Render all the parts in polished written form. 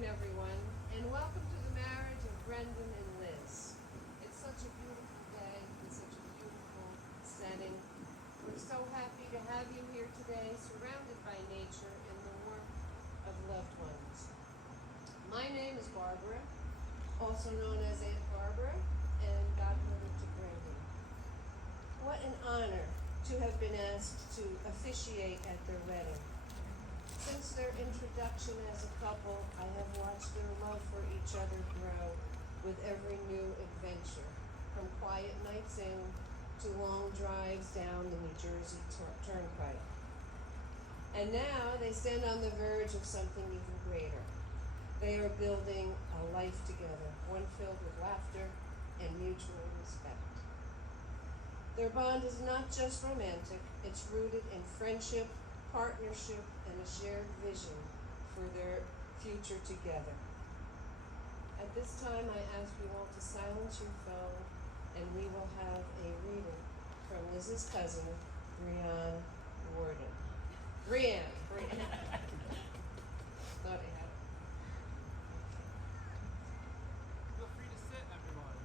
Everyone, and welcome to the marriage of Brendan and Liz. It's such a beautiful day and such a beautiful setting. We're so happy to have you here today, surrounded by nature and the warmth of loved ones. My name is Barbara, also known as Aunt Barbara, and godmother to Brendan. What an honor to have been asked to officiate at their wedding. Since their introduction as a couple, I have watched their love for each other grow with every new adventure, from quiet nights in to long drives down the New Jersey Turnpike. And now they stand on the verge of something even greater. They are building a life together, one filled with laughter and mutual respect. Their bond is not just romantic, it's rooted in friendship, partnership, and a shared vision for their future together. At this time, I ask you all to silence your phone, and we will have a reading from Liz's cousin, Brianne Warden. Brianne. Thought I had it. Feel free to sit, everyone.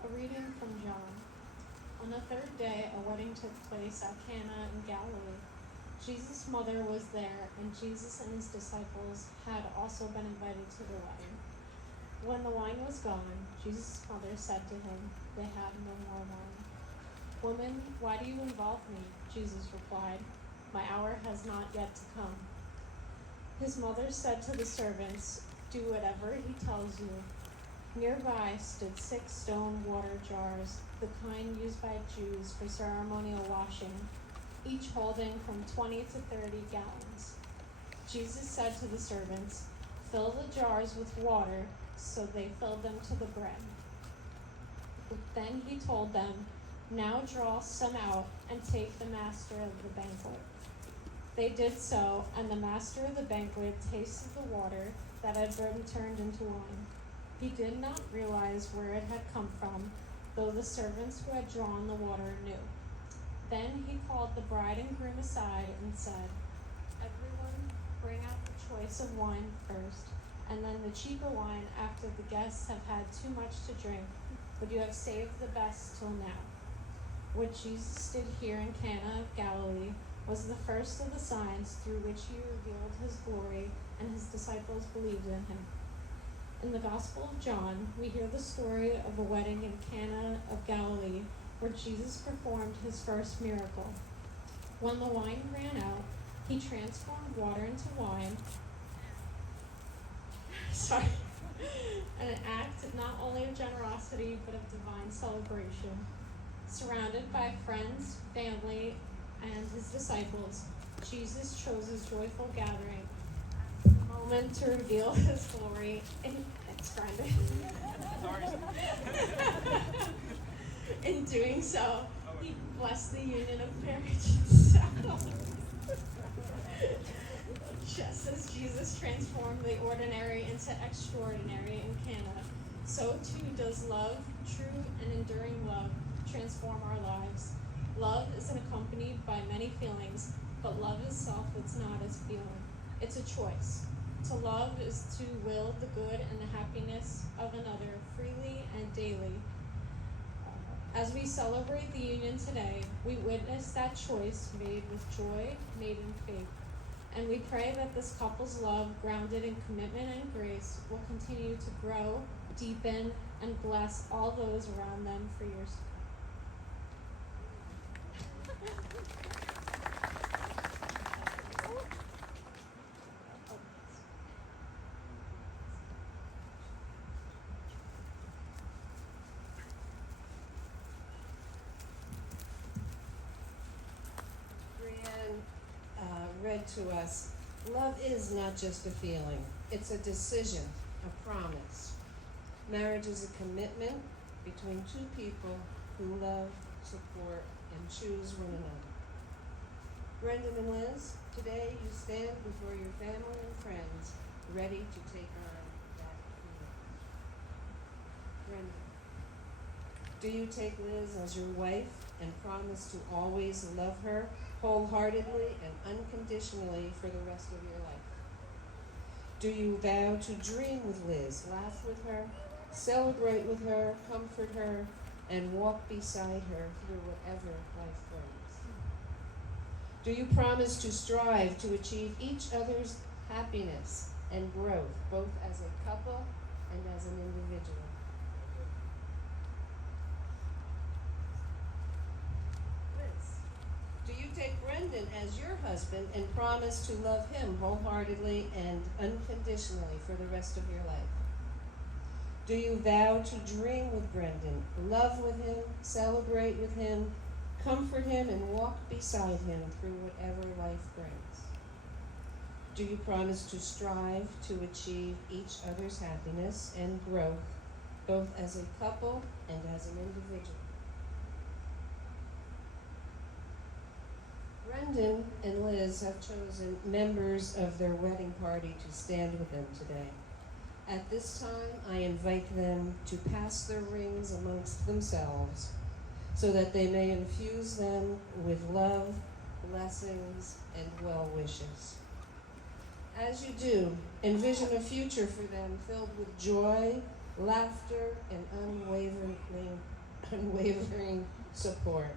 A reading from John. On the third day, a wedding took place at Cana in Galilee. Jesus' mother was there, and Jesus and his disciples had also been invited to the wedding. When the wine was gone, Jesus' mother said to him, "They have no more wine." "Woman, why do you involve me?" Jesus replied. "My hour has not yet to come." His mother said to the servants, "Do whatever he tells you." Nearby stood 6 stone water jars, the kind used by Jews for ceremonial washing, each holding from 20 to 30 gallons. Jesus said to the servants, "Fill the jars with water," so they filled them to the brim. Then he told them, "Now draw some out and take the master of the banquet." They did so, and the master of the banquet tasted the water that had been turned into wine. He did not realize where it had come from, though the servants who had drawn the water knew. Then he called the bride and groom aside and said, "Everyone bring out the choice of wine first, and then the cheaper wine after the guests have had too much to drink, but you have saved the best till now." What Jesus did here in Cana of Galilee was the first of the signs through which he revealed his glory, and his disciples believed in him. In the Gospel of John, we hear the story of a wedding in Cana of Galilee where Jesus performed his first miracle. When the wine ran out, he transformed water into wine. An act not only of generosity but of divine celebration. Surrounded by friends, family, and his disciples, Jesus chose his joyful gathering moment to reveal his glory in In doing so, he blessed the union of marriage. Just as Jesus transformed the ordinary into extraordinary in Cana, so too does love, true and enduring love, transform our lives. Love is accompanied by many feelings, but love itself is not a feeling. It's a choice. To love is to will the good and the happiness of another freely and daily. As we celebrate the union today, we witness that choice made with joy, made in faith. And we pray that this couple's love, grounded in commitment and grace, will continue to grow, deepen, and bless all those around them for years to Brienne read to us, love is not just a feeling, it's a decision, a promise. Marriage is a commitment between two people who love, support, and choose one another. Brendan and Liz, today you stand before your family and friends, ready to take on that commitment. Brendan, do you take Liz as your wife and promise to always love her wholeheartedly and unconditionally for the rest of your life? Do you vow to dream with Liz, laugh with her, celebrate with her, comfort her, and walk beside her through whatever life brings? Do you promise to strive to achieve each other's happiness and growth, both as a couple and as an individual? Do you take Brendan as your husband and promise to love him wholeheartedly and unconditionally for the rest of your life? Do you vow to dream with Brendan, love with him, celebrate with him, comfort him, and walk beside him through whatever life brings? Do you promise to strive to achieve each other's happiness and growth, both as a couple and as an individual? Brendan and Liz have chosen members of their wedding party to stand with them today. At this time, I invite them to pass their rings amongst themselves so that they may infuse them with love, blessings, and well wishes. As you do, envision a future for them filled with joy, laughter, and unwavering support.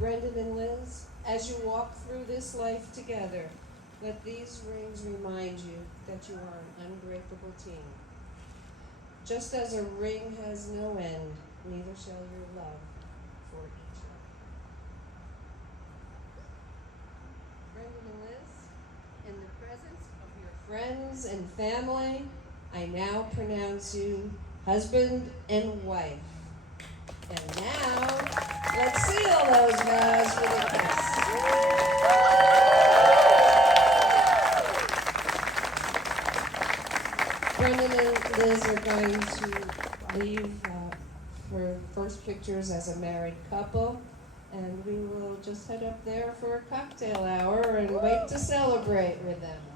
Brendan and Liz, as you walk through this life together, let these rings remind you that you are an unbreakable team. Just as a ring has no end, neither shall your love for each other. Brendan and Liz, in the presence of your friends and family, I now pronounce you husband and wife. And now, let's seal those vows with a kiss. Brendan and Liz are going to leave for first pictures as a married couple, and we will just head up there for a cocktail hour and wait to celebrate with them.